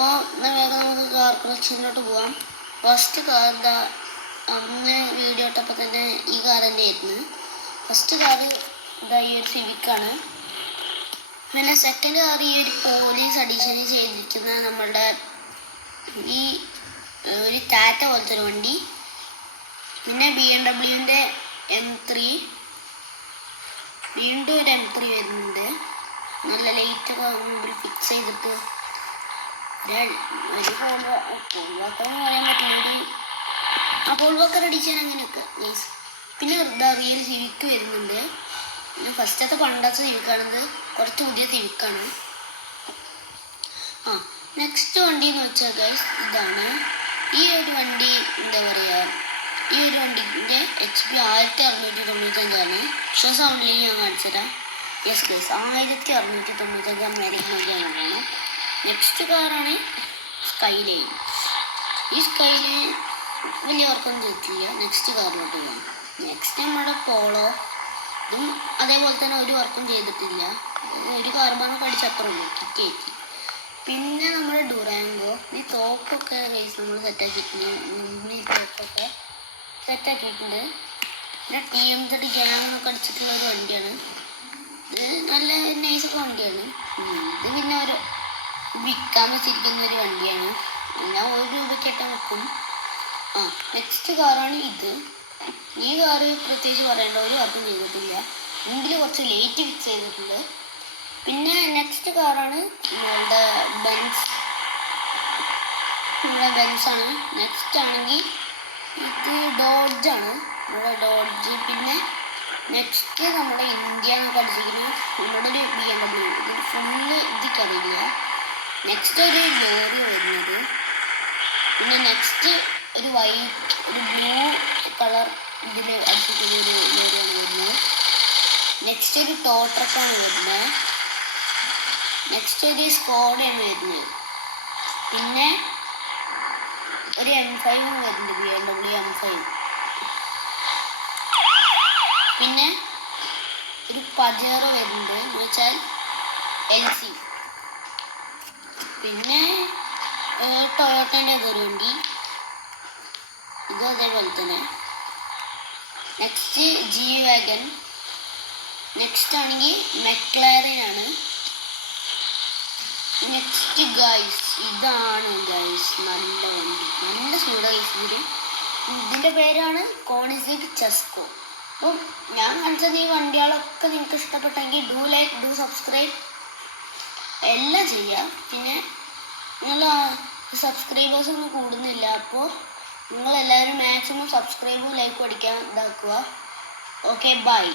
അപ്പോൾ വേഗം നമുക്ക് കാർ കളക്ഷനിലോട്ട് പോവാം. ഫസ്റ്റ് കാർ എന്താ അന്ന് വീഡിയോ ഇട്ടപ്പോൾ തന്നെ ഈ കാർ തന്നെയായിരുന്നു. ഫസ്റ്റ് കാറ് ഇതാ ഈ ഒരു സിവിക്കാണ്. പിന്നെ സെക്കൻഡ് കാർ ഈ ഒരു പോലീസ് അഡീഷണൽ ചെയ്തിരിക്കുന്ന നമ്മളുടെ ഈ ഒരു ടാറ്റ പോലത്തെ ഒരു വണ്ടി. പിന്നെ BMW M3, വീണ്ടും ഒരു M3 വരുന്നുണ്ട്. നല്ല ലൈറ്റൊക്കെ മുമ്പിൽ ഫിക്സ് ചെയ്തിട്ട് ഒരു പോൾവാക്കർ എന്ന് പറയാൻ പറ്റില്ല, ആ പോൾവാക്കർ അടിച്ചാൽ അങ്ങനെയൊക്കെ നൈസ്. പിന്നെ റിയൽ സിവിക്ക് വരുന്നുണ്ട്. പിന്നെ ഫസ്റ്റത്തെ പണ്ടത്തെ സിവിക്കാണിത്, കുറച്ച് പുതിയ സിവിക്കാണ്. നെക്സ്റ്റ് വണ്ടി എന്ന് വെച്ചാൽ ഗൈസ് ഇതാണ്. ഈ ഒരു വണ്ടി എന്താ പറയുക, ഈ ഒരു വണ്ടിൻ്റെ HP 1695 പക്ഷേ സൗണ്ടിൽ ഞാൻ കാണിച്ചുതരാം. യെസ് ഗൈസ് 1695 അമേരിക്കൻ വണ്ടിയാണ്. നെക്സ്റ്റ് കാറാണ് സ്കൈലൈൻ. ഈ സ്കൈലൈൻ വലിയ വർക്കൊന്നും ചെയ്തിട്ടില്ല. നെക്സ്റ്റ് കാറിലോട്ട് പോകാം. നെക്സ്റ്റ് നമ്മുടെ പോളോ, ഇതും അതേപോലെ തന്നെ ഒരു വർക്കും ചെയ്തിട്ടില്ല. ഒരു കാർബണൊക്കെ അടിച്ചപ്പുറമുണ്ട് കിറ്റ് കയറ്റി. പിന്നെ നമ്മുടെ ഡുറാങ്കോ, ഈ തോക്കൊക്കെ ഗൈസ് നമ്മൾ സെറ്റാക്കിയിട്ടുണ്ട്. ഈ തോക്കൊക്കെ സെറ്റാക്കിയിട്ടുണ്ട്. പിന്നെ TMZ ഗ്യാങ് എന്നൊക്കെ അടിച്ചിട്ടുള്ള ഒരു വണ്ടിയാണ്. ഇത് നല്ല നൈസൊക്കെ വണ്ടിയാണ്. ഇത് പിന്നെ ഒരു വിൽക്കാൻ വെച്ചിരിക്കുന്ന ഒരു വണ്ടിയാണ്. ഞാൻ 1 രൂപയ്ക്കൊക്കെ വെക്കും. നെക്സ്റ്റ് കാറാണ് ഇത്. ഈ കാറ് പ്രത്യേകിച്ച് പറയേണ്ട ഒരു വർക്കും ചെയ്തിട്ടില്ല. മുമ്പിൽ കുറച്ച് ലൈറ്റ് ഫിക്സ് ചെയ്തിട്ടുണ്ട്. പിന്നെ നെക്സ്റ്റ് കാറാണ് നമ്മളുടെ ബെൻസാണ്. നെക്സ്റ്റ് ആണെങ്കിൽ ഇത് ഡോഡ്ജാണ്, നമ്മുടെ ഡോഡ്ജ്. പിന്നെ നെക്സ്റ്റ് നമ്മുടെ ഇന്ത്യ എന്നൊക്കെ അടിച്ചിരിക്കുന്നത് നമ്മുടെ ഒരു BMW. ഇത് ഫുള്ള് ഇതിക്കറിയില്ല. നെക്സ്റ്റ് ഒരു ലോറി വരുന്നത്. പിന്നെ നെക്സ്റ്റ് ഒരു വൈറ്റ് ഒരു ബ്ലൂ കളർ ഇതിൽ അടിച്ചിരിക്കുന്ന ഒരു ലോറിയാണ് വരുന്നത്. നെക്സ്റ്റ് ഒരു ടോ ട്രക്കാണ് വരുന്നത്. നെക്സ്റ്റ് ഒരു സ്കോഡയാണ് വരുന്നത്. പിന്നെ ഒരു M5 വരുന്നുണ്ട്, BMW M5. പിന്നെ ഒരു പജേറോ വരുന്നുണ്ട് എന്ന് വെച്ചാൽ LC. പിന്നെ ടൊയോട്ടൻ്റെ ഒരു വണ്ടി, ഇത് അതേപോലെ തന്നെ. Next G-Wagon. നെക്സ്റ്റ് ആണെങ്കിൽ മെക്ലാരനാണ്. നെക്സ്റ്റ് ഗൈസ് ഇതാണ് ഗൈസ് നല്ല വണ്ടി, നല്ല സ്പീഡ് ഗൈസ്. ഇതിൻ്റെ പേരാണ് കോണിസിക് ചെസ്കോ. അപ്പം ഞാൻ കാണിച്ചത് ഈ വണ്ടികളൊക്കെ നിങ്ങൾക്ക് ഇഷ്ടപ്പെട്ടെങ്കിൽ ഡു ലൈക്ക്, ഡു സബ്സ്ക്രൈബ് എല്ലാം ചെയ്യാം. പിന്നെ നിങ്ങൾ സബ്സ്ക്രൈബേഴ്സൊന്നും കൂടുന്നില്ല, അപ്പോൾ നിങ്ങളെല്ലാവരും മാക്സിമം സബ്സ്ക്രൈബും ലൈക്കും അടിക്കാൻ ഇതാക്കുക. Okay bye.